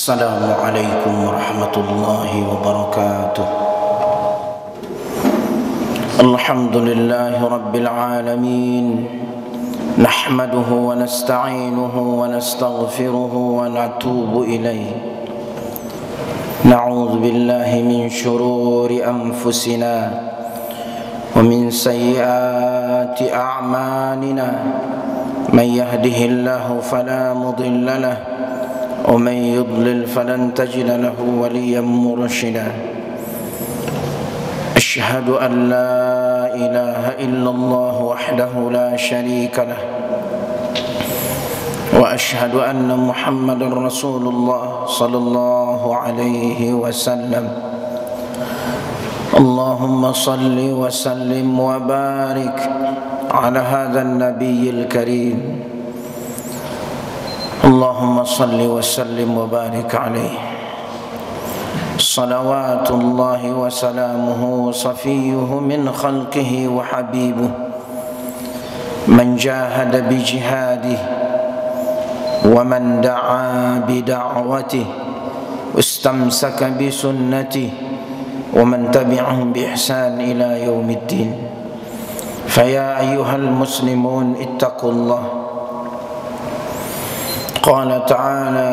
Assalamualaikum warahmatullahi wabarakatuh. Alhamdulillahi rabbil alamin. Nahmaduhu wa nasta'inuhu wa nastaghfiruhu wa natubu ilayh. Na'udzu billahi min shururi anfusina wa min sayyiati a'malina. Man yahdihillahu fala mudilla lahu ومن يضلل فلن تجد له وليا مرشدا أشهد أن لا إله إلا الله وحده لا شريك له وأشهد أن محمدا رسول الله صلى الله عليه وسلم اللهم صل وسلم وبارك على هذا النبي الكريم اللهم صل وسلم وبارك عليه صلوات الله وسلامه صفيه من خلقه وحبيبه من جاهد بجهاده ومن دعا بدعوته واستمسك بسنته ومن تبعهم بإحسان إلى يوم الدين فيا أيها المسلمون اتقوا الله. قال تعالى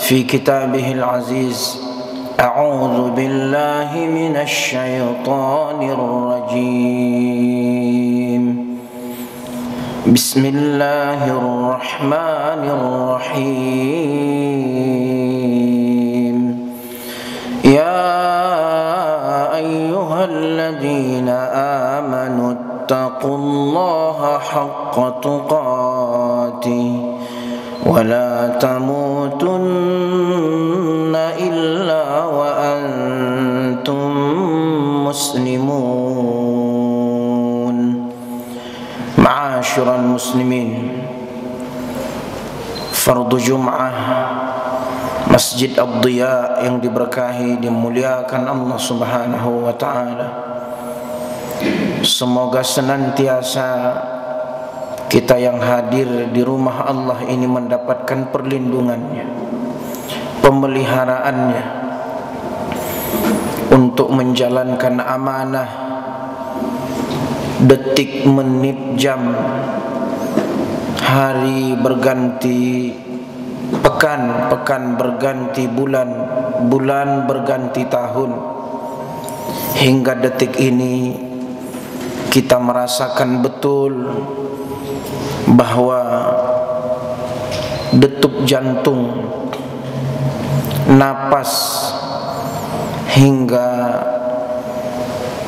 في كتابه العزيز أعوذ بالله من الشيطان الرجيم بسم الله الرحمن الرحيم يا أيها الذين آمنوا اتقوا الله حق تقاته ولا تموتن إلا وأنتم مسلمون. معاشر المسلمين, fardu Jum'ah Masjid Ad-Diya yang diberkahi, dimuliakan Allah Subhanahu wa ta'ala. Semoga senantiasa kita yang hadir di rumah Allah ini mendapatkan perlindungannya, pemeliharaannya untuk menjalankan amanah. Detik, menit, jam, hari berganti pekan, pekan berganti bulan, bulan berganti tahun. Hingga detik ini kita merasakan betul bahwa detup jantung, napas, hingga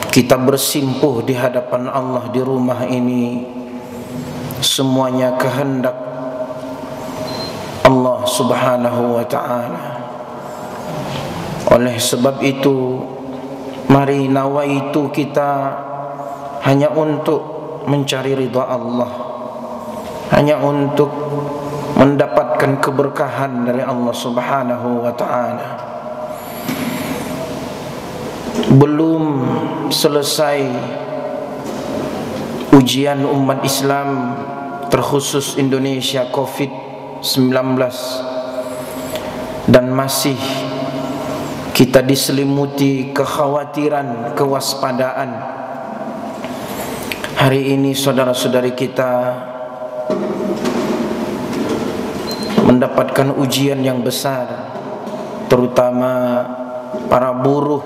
kita bersimpuh di hadapan Allah di rumah ini, semuanya kehendak Allah Subhanahu wa ta'ala. Oleh sebab itu, mari nawaitu kita hanya untuk mencari ridha Allah, hanya untuk mendapatkan keberkahan dari Allah Subhanahu wa ta'ala. Belum selesai ujian umat Islam, terkhusus Indonesia, COVID-19, dan masih kita diselimuti kekhawatiran, kewaspadaan. Hari ini saudara-saudari kita mendapatkan ujian yang besar, terutama para buruh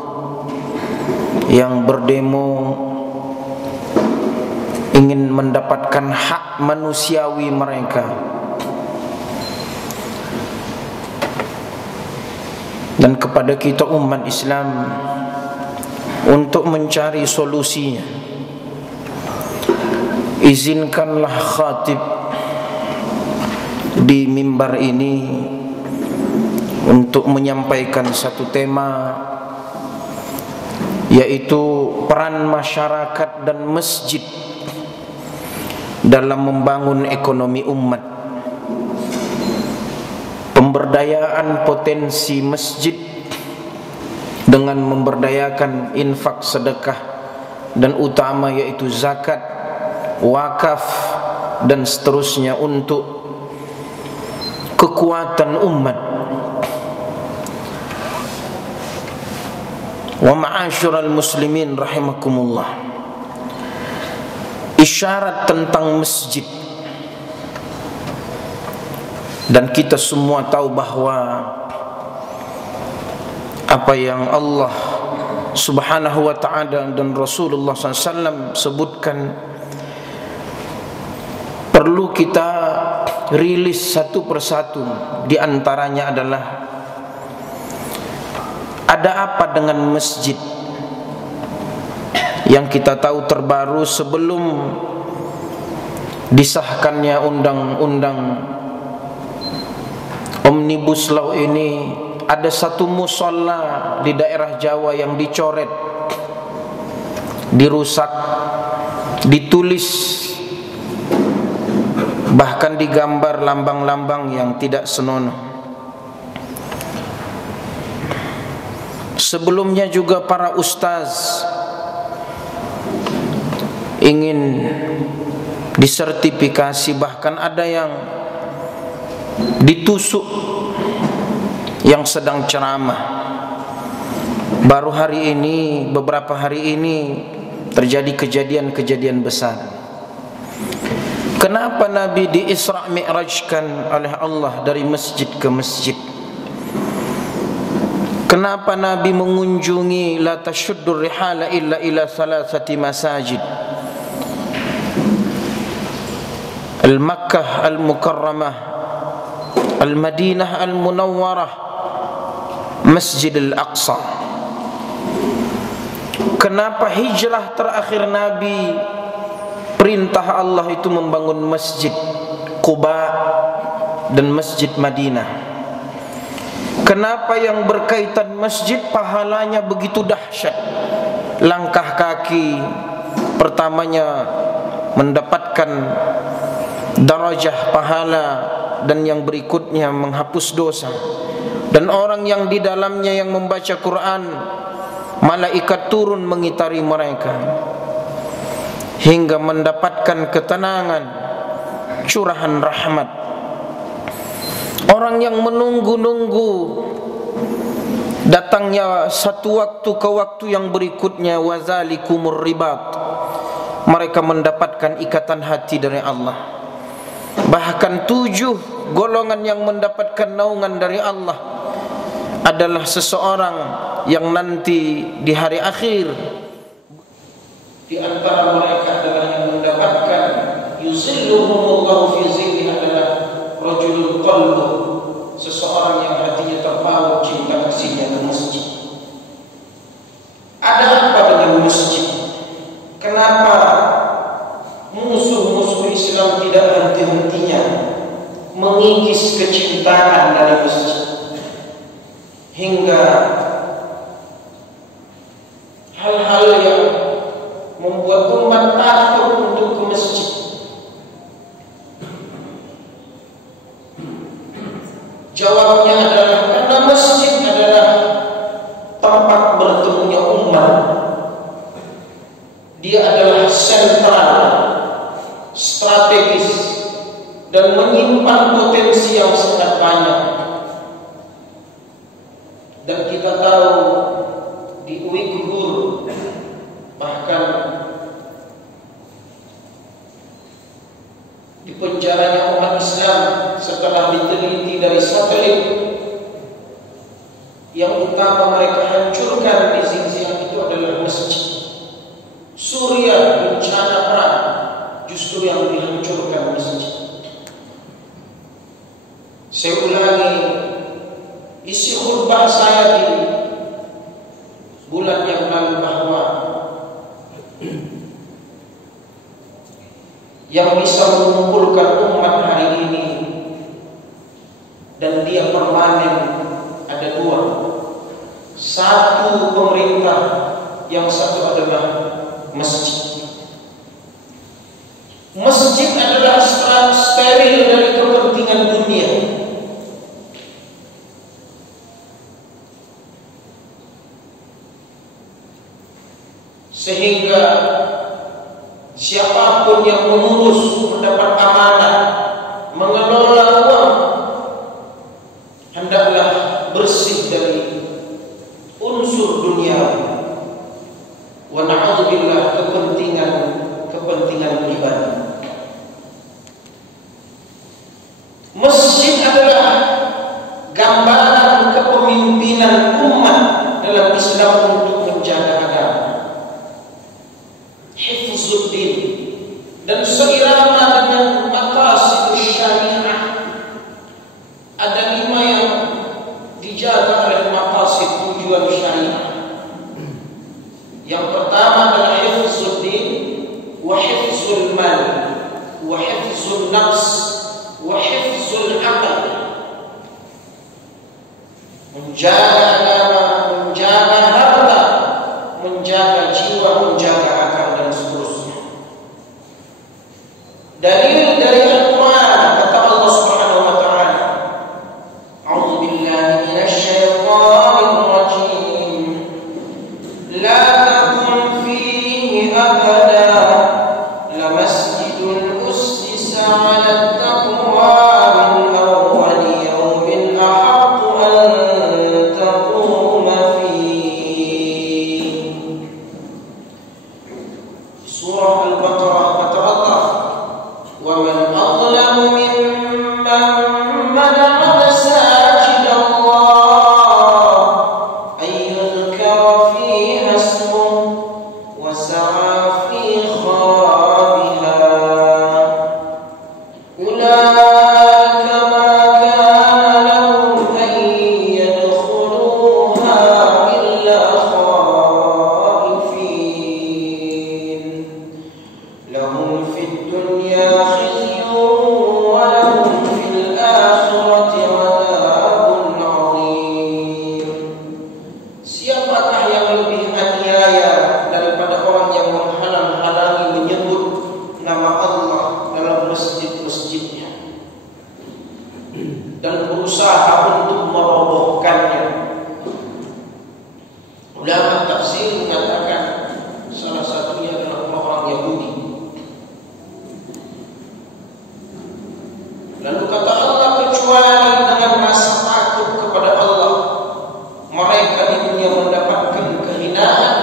yang berdemo ingin mendapatkan hak manusiawi mereka. Dan kepada kita umat Islam untuk mencari solusinya, izinkanlah khatib di mimbar ini untuk menyampaikan satu tema, yaitu peran masyarakat dan masjid dalam membangun ekonomi umat. Pemberdayaan potensi masjid dengan memberdayakan infak, sedekah, dan utama yaitu zakat, wakaf, dan seterusnya untuk kekuatan umat. Wa ma'asyiral muslimin rahimakumullah, isyarat tentang masjid. Dan kita semua tahu bahwa apa yang Allah Subhanahu wa ta'ala dan Rasulullah SAW sebutkan perlu kita rilis satu persatu. Di antaranya adalah ada apa dengan masjid. Yang kita tahu terbaru sebelum disahkannya undang-undang Omnibus Law ini, ada satu musholla di daerah Jawa yang dicoret, dirusak, ditulis, bahkan digambar lambang-lambang yang tidak senonoh. Sebelumnya juga para ustaz ingin disertifikasi, bahkan ada yang ditusuk yang sedang ceramah. Baru hari ini, beberapa hari ini terjadi kejadian-kejadian besar. Kenapa Nabi di Isra' Mi'rajkan oleh Allah dari masjid ke masjid? Kenapa Nabi mengunjungi la tashuddur rihala illa ila salasati masajid, Al-Makkah Al-Mukarramah, Al-Madinah Al-Munawwarah, Masjid Al-Aqsa? Kenapa hijrah terakhir Nabi, perintah Allah itu membangun Masjid Quba dan Masjid Madinah? Kenapa yang berkaitan masjid pahalanya begitu dahsyat? Langkah kaki pertamanya mendapatkan darajah pahala, dan yang berikutnya menghapus dosa. Dan orang yang di dalamnya yang membaca Quran, malaikat turun mengitari mereka hingga mendapatkan ketenangan, curahan rahmat. Orang yang menunggu-nunggu datangnya satu waktu ke waktu yang berikutnya, wazalikumur ribat, mereka mendapatkan ikatan hati dari Allah. Bahkan 7 golongan yang mendapatkan naungan dari Allah adalah seseorang yang nanti di hari akhir, di antara mereka adalah yang mendapatkan yuzilluhumullahu fi zillihi adalah rajulul qalbu, seseorang yang hatinya terpaut cinta kasihnya ke masjid. Ada apa dengan masjid? Kenapa musuh-musuh Islam tidak henti-hentinya mengikis kecintaan dari masjid, hingga hal-hal yang membuat umat takut untuk ke masjid? Jawabnya adalah karena masjid adalah tempat bertemunya umat. Dia adalah sentral, strategis, dan menyimpan potensi yang sangat banyak. Dan kita tahu di Uighur, bahkan di penjaranya umat Islam setelah diteliti dari satelit, yang utama mereka hancurkan di Xinjiang itu adalah masjid. Suriah bencana perang, justru yang dihancurkan masjid. Saya ulangi, isi khutbah saya di bulan yang lalu bahwa yang bisa mengumpulkan umat hari ini dan dia permanen ada 2. Satu pemerintah, yang satu adalah masjid. Masjid adalah steril dari kepentingan dunia. Sehingga siapapun yang mengurus, mendapat amanah, mengelola uang, hendaklah bersih dari unsur duniawi. hifzul nafs wa hifzul aql, menjaga agama, menjaga harta, menjaga jiwa, menjaga akal dan seterusnya. Dalil dari Al-Quran, kata Allah Subhanahu wa taala, A'udzu billahi minasy syaithanir rajim. La takun fihi abada la masjidun ussisa 'ala taqwa min awwal yawmin ahaqqu an taquma fihi. Surah Al-Baqarah, kata Allah, wa man adlamu mimman mana'a masajid Allah ay yudhkara fiha ismuhu wa sa'a fi kharabiha ulaika ma kana lahum an yadkhuluha illa khaifin lahum fid dunya khizyun wa lahum fil akhirati 'adzabun 'adzim. Siapakah yang lebih aniaya daripada orang yang menghalang-halangi menyebut nama Allah dalam masjid-masjidnya dan berusaha untuk merobohkannya? Ulama tafsir mengatakan salah satunya adalah orang Yahudi. Lalu kata Allah, kecuali dengan rasa takut kepada Allah, mereka di dunia mendapatkan kehinaan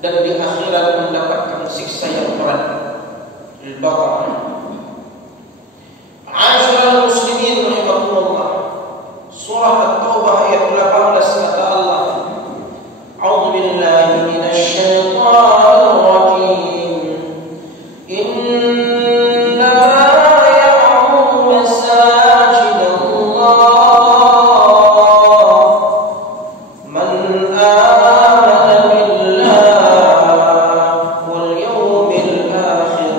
dan di akhirat mendapatkan siksa yang berat. Al-Baqarah. Ma'asyiral muslimin rahimakumullah. Surah At-Taubah ayat 18, kata Allah, A'udzu billahi minasy syaithanir rajim. Innama ya'muru masajid Allah man amana billah wal yawmil akhir.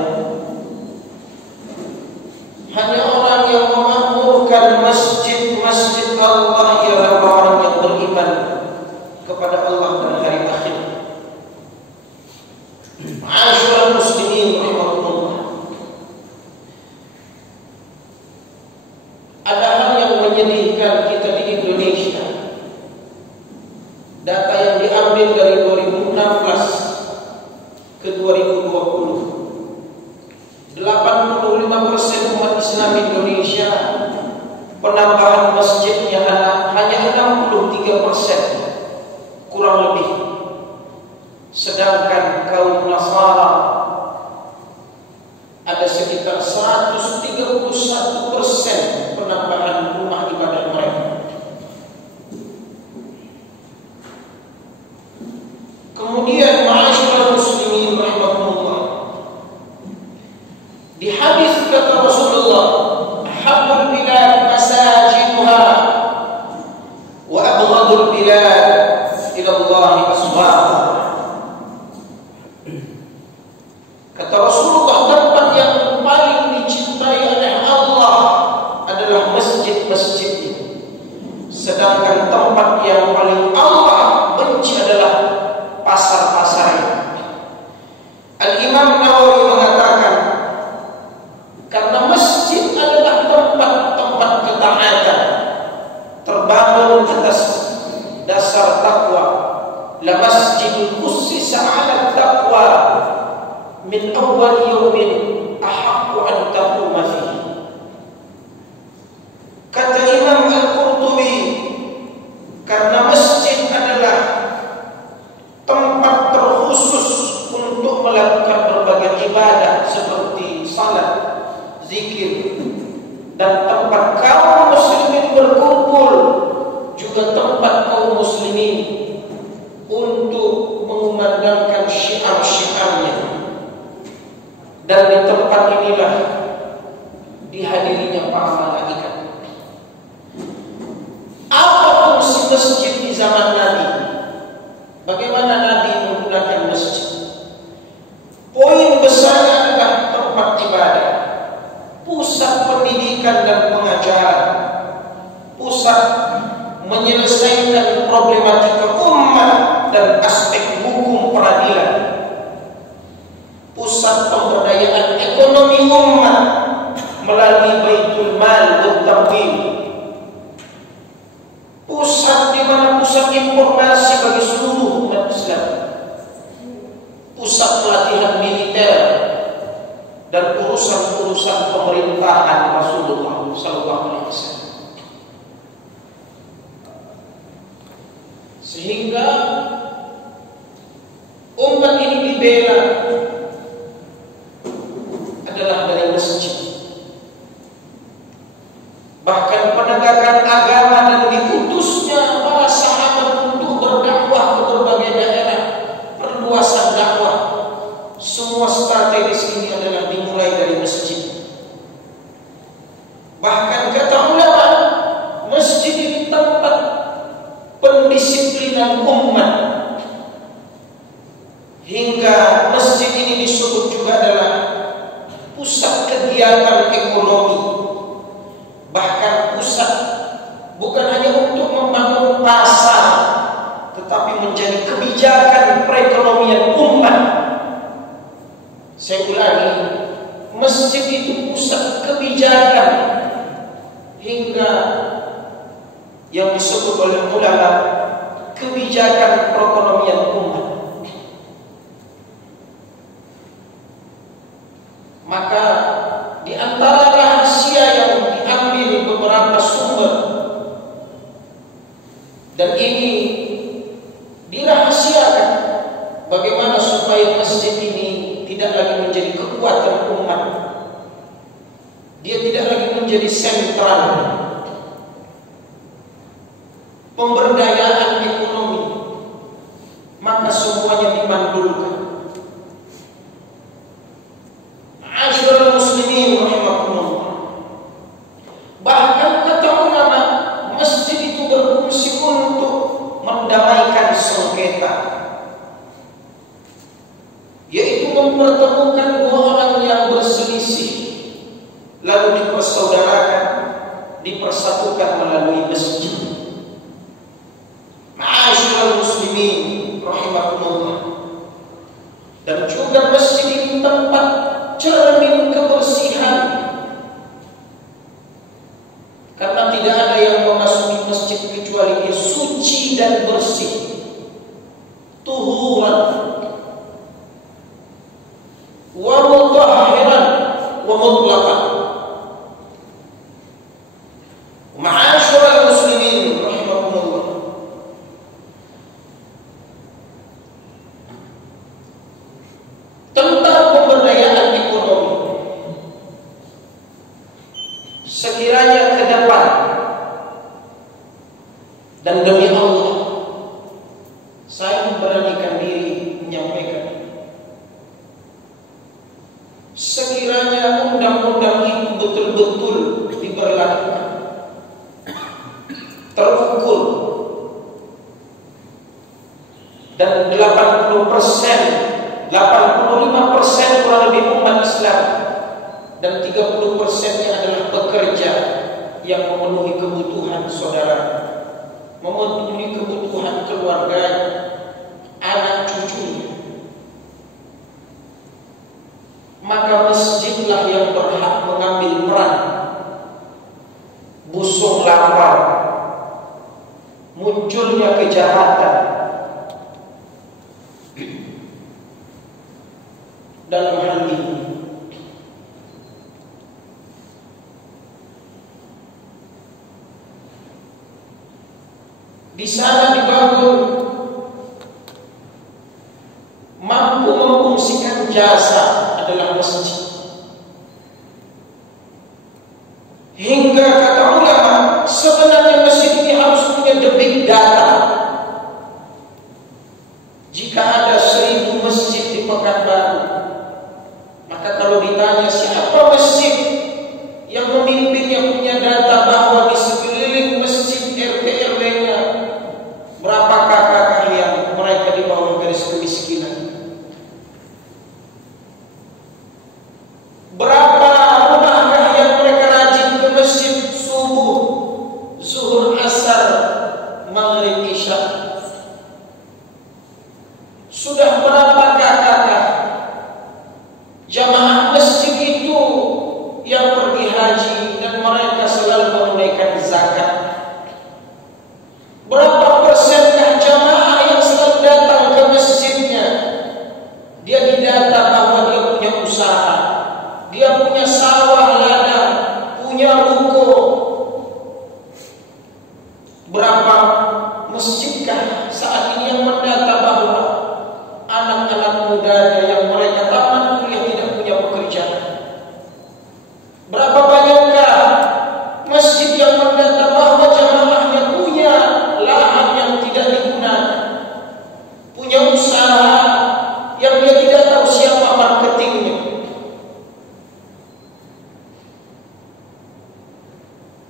Hanya orang yang memakmurkan masjid-masjid Allah ialah orang yang beriman kepada Allah dan hari akhir. Ma'asyiral muslimin rahimakumullah. Ada hal yang menyedihkan kita di Indonesia. Data yang diambil dari 2016 ke 2020, 85% umat Islam Indonesia penambahan masjidnya hanya 63%, kurang lebih. Sedangkan kaum Nasara ada sekitar 131% penambahan rumah ibadah mereka. Kemudian ma'asyiral muslimin rahimakumullah, di hadis kata Rasulullah, ahabbul bilad masajiduha wa abghadul bilad ila Allah aswaquha. Kata Rasulullah, tempat yang paling dicintai oleh Allah adalah masjid-masjidnya, sedangkan tempat yang paling Allah benci adalah pasar-pasarnya. Al-Imam Nawawi mengatakan, karena masjid adalah tempat-tempat ketaatan, terbangun atas dasar takwa. La masjidul ussisa 'ala taqwa min awwal yawmin ahaqqu an taquma fihi. Kata Imam Al-Qurtubi, karena masjid adalah tempat terkhusus untuk melakukan berbagai ibadah seperti salat, zikir, dan tempat kaum muslimin berkumpul, juga tempat kaum muslimin untuk mengumandangkan syiar-syiarnya. Dan di tempat inilah dihadirinya para malaikat. Apa fungsi masjid di zaman Nabi? Bagaimana Nabi menggunakan masjid? Poin besarnya adalah tempat ibadah. pusat pendidikan dan pengajaran, pusat menyelesaikan problematika umat dan aspek hukum peradilan, pusat pemberdayaan ekonomi umat melalui Baitul Mal dan Tamwil, pusat di mana pusat informasi bagi seluruh umat Islam, pusat pelatihan militer dan urusan-urusan pemerintahan Rasulullah SAW. Sehingga umat ini dibela adalah dari masjid. Bahkan penegakan agama dan diutusnya para sahabat untuk berdakwah ke berbagai daerah, perluasan dakwah, semua strategis ini adalah dimulai dari masjid. Bahkan kata ulama, masjid ini tempat pendisiplinan umat, hingga masjid ini disebut juga adalah pusat kegiatan ekonomi, bahkan pusat bukan hanya untuk membangun pasar, tetapi menjadi kebijakan perekonomian umat. Saya ulangi, masjid itu pusat kebijakan, hingga yang disebut oleh ulama kebijakan perekonomian umat. Maka di antara rahasia yang diambil beberapa sumber, dan ini dirahasiakan, bagaimana supaya masjid ini tidak lagi menjadi kekuatan umat, dia tidak lagi menjadi sentral pemberdayaan ekonomi, maka semuanya dimandulkan. Ma'asyiral muslimin rahimakumullah. Bahkan kata ulama, masjid itu berfungsi untuk mendamaikan sengketa, yaitu mempertemukan dua orang yang berselisih, lalu dipersaudarakan, dipersatukan melalui masjid. Ma'asyiral muslimin rahimakumullah. Dan juga masjid itu tempat cermin kebersihan, karena tidak ada yang memasuki masjid kecuali dia suci dan bersih, tuhuran wa mutahhiran wa mutlaqan. Ma'asyiral muslimin rahimakumullah. Tentang pemberdayaan ekonomi, sekiranya ke depan, dan demi Allah saya memberanikan diri menyampaikan, sekiranya undang-undang itu betul-betul diberlakukan, terukur, dan 85% kurang lebih umat Islam dan 30%-nya adalah pekerja yang memenuhi kebutuhan saudara, memenuhi kebutuhan keluarga, anak cucunya, maka masjidlah yang berhak mengambil peran. Busuk lapar, munculnya kejahatan dalam hal ini, di sana dibangun mampu memfungsikan jasa adalah masjid, hingga kata ulama sebenarnya masjid ini harus punya the big data. Jika ada 1000 masjid di Pekanbaru, maka kalau ditanya siapa masjid yang memimpinnya punya data bahwa di sekeliling masjid RT RW-nya berapa kakak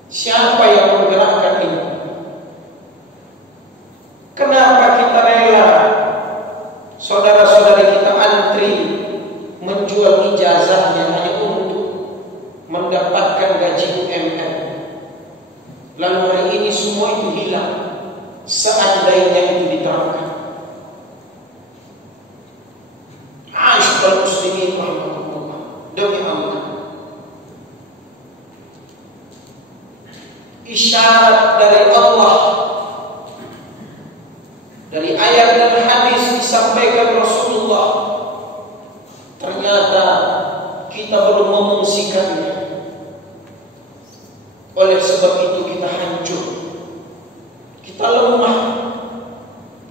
Siapa yang menggerakkan ini? Kenapa kita rela saudara-saudari kita antri menjual ijazahnya hanya untuk mendapatkan gaji UMR? Lalu hari ini semua itu hilang seandainya itu diterapkan. Asyhadu muslimin rahmatullah. Demi Allah, isyarat dari Allah, dari ayat dan hadis disampaikan Rasulullah, ternyata kita belum memungsikannya. Oleh sebab itu kita hancur, kita lemah,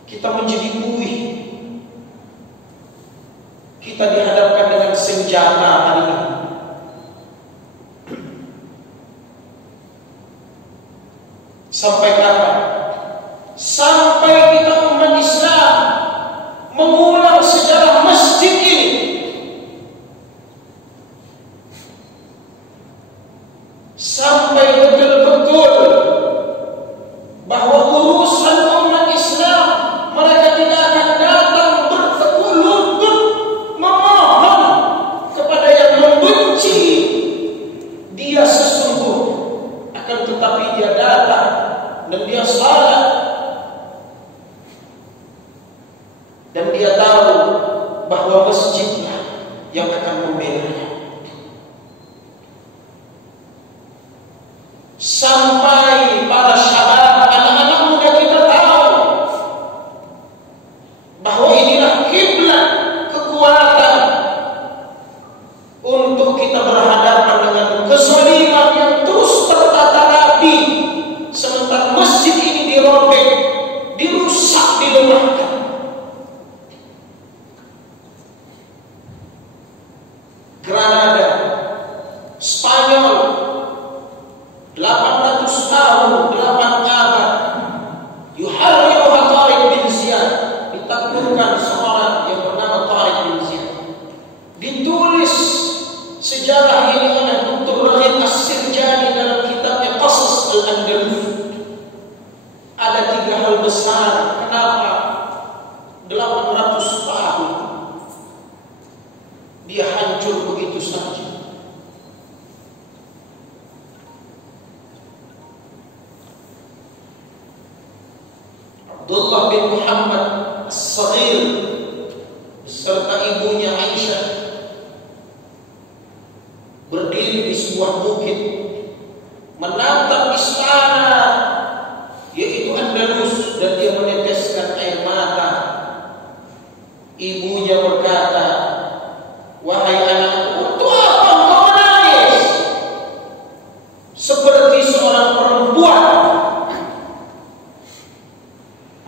kita menjadi buih. Kita dihadapkan dengan senjata hari ini. Sampai kapan? Sampai kita umat Islam mengulang sejarah masjid ini. Sampai betul-betul bahwa urusan umat Islam mereka tidak akan datang bertekuk lutut memohon kepada yang membenci dia sesungguhnya, akan tetapi dia datang dan dia salat dan dia tahu bahwa masjidlah yang akan membelanya. Sampai para syabab, anak-anak muda kita tahu bahwa inilah kiblat kekuatan untuk kita berhadapan dengan kezaliman yang terus tertata rapi, sementara masjid ini dirobek, dirusak, dilemahkan. Granada, Spanyol, 800 tahun, 8 abad, yuharriruha Tariq bin Ziyad, ditaklukkan seorang yang bernama Tariq bin Ziyad. Ditulis sejarah ini oleh Dr. Raghib As-Sirjani dalam kitabnya Qasas Al-Andalus. Ada 3 hal besar kenapa 800 tahun dia hancur begitu saja. Abdullah bin Muhammad As-Saghir beserta ibunya Aisyah berdiri di sebuah bukit menatap istana yaitu Andalus, dan dia meneteskan air mata. Ibunya berkata, "Wahai anakku, untuk apa engkau menangis seperti seorang perempuan?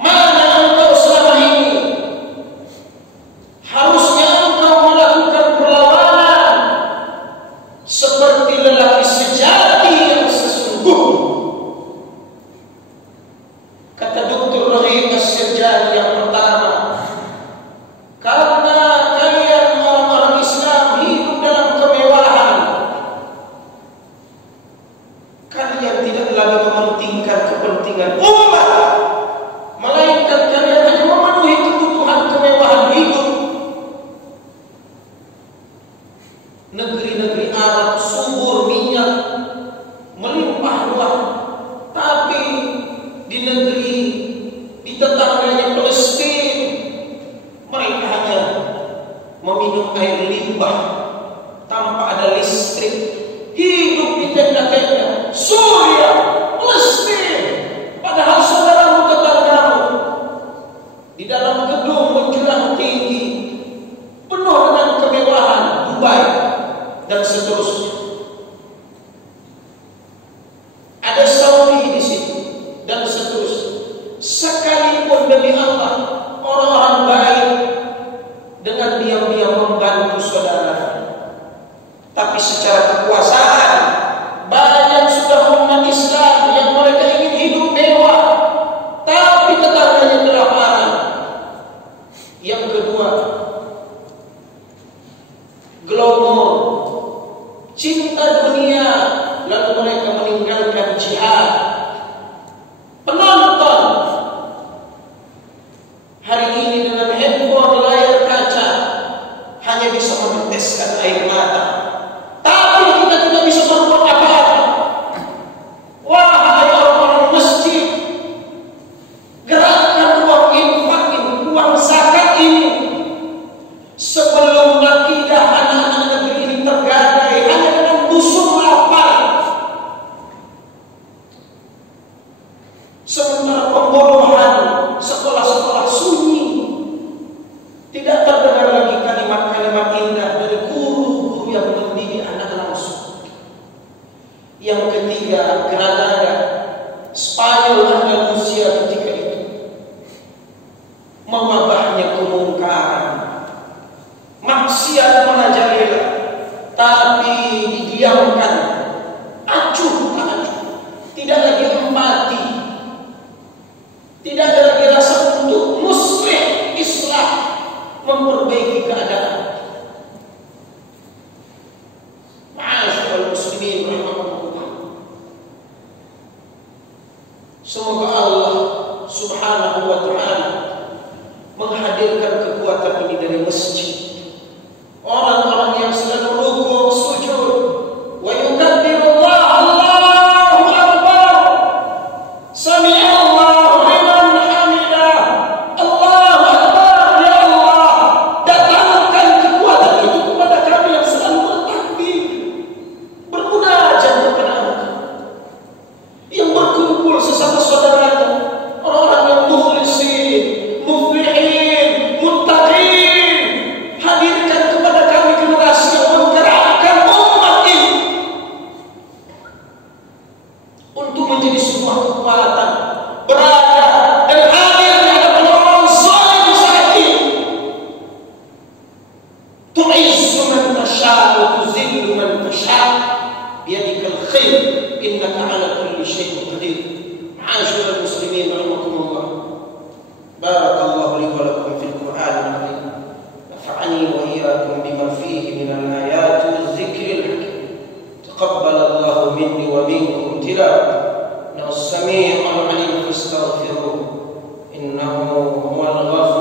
Mana engkau selama ini? Harusnya engkau melakukan perlawanan seperti lelaki sejati yang sesungguhnya." Kata Dr. Raghib As-Sirjani yang pertama, karena kalian orang-orang Islam hidup dalam kemewahan, kalian tidak lagi mementingkan kepentingan umat, melainkan kalian hanya memenuhi kebutuhan kemewahan hidup. Negeri-negeri Arab subur minyak, melimpah ruah, tapi di negeri di tetangganya Palestina mereka hanya meminum air limbah tanpa ada listrik, hidup di tenda-tenda. Suria, Palestina, padahal saudaramu tetanggamu di dalam gedung menjulang tinggi penuh dengan kemewahan, Dubai dan seterusnya. Ada Saudi di situ dan seterusnya. Sekalipun demi Allah orang-orang baik dengan diam-diam membantu saudara, tapi secara kekuasaan banyak sudah umat Islam yang mereka ingin hidup mewah, tapi tetangganya kelaparan. Yang kedua, glamour, cinta dunia lalu mereka meninggalkan jihad. Penonton hari ini dengan handphone, layar kaca hanya bisa meneteskan air mata, tapi kita tidak bisa berbuat apa-apa. Wahai orang-orang masjid, gerakkan uang infak ini, uang zakat ini, sebelum akidah anak-anak negeri ini tergadai hanya dengan dusun lapar. Sementara pembodohan, sekolah-sekolah sunyi, tidak terdengar lagi kalimat-kalimat indah dari guru-guru yang mendidik anak langsung. Yang ketiga, Granada, Spanyol, Andalusia ketika itu mewabahnya kemungkaran, maksiat merajalela, tapi didiamkan, acuh tak acuh, tidak lagi empati, tidak ada lagi rasa untuk muslih, islah, memperbaiki keadaan. Ma'asyiral muslimin rahimakumullah. Semoga Allah Subhanahu wa ta'ala menghadirkan kekuatan ini dari masjid. Orang-orang yang sedang rukuk, sujud, wa yukabbirullah, Allahu akbar, sami'allahu liman hamidah, Allahu akbar, ya Allah. Datangkan kekuatan itu kepada kami yang sedang bertakbir, bermunajat kepada Engkau, yang berkumpul sesama saudaranya, orang-orang yang mukhlisin, muflihin, muttaqin. Hadirkan kepada kami generasi yang menggerakkan umat ini untuk menjadi sebuah kekuatan, berada dan hadir di hadapan orang zalim saat ini. Tu'izzu man tasha' wa tuzillu man tasha' biyadikal khair innaka 'ala kulli syai'in qadir. Ma'asyiral muslimin rahimakumullah. Barakallahu li wa lakum fil Qur'anil karim. Nafa'ani wa iyyakum bima fihi minal ayati waz zikril hakim. Taqabbalallahu minni wa minkum tilawah. Innahu as-sami'ul 'alim fastaghfiruh. Innahu huwal ghafur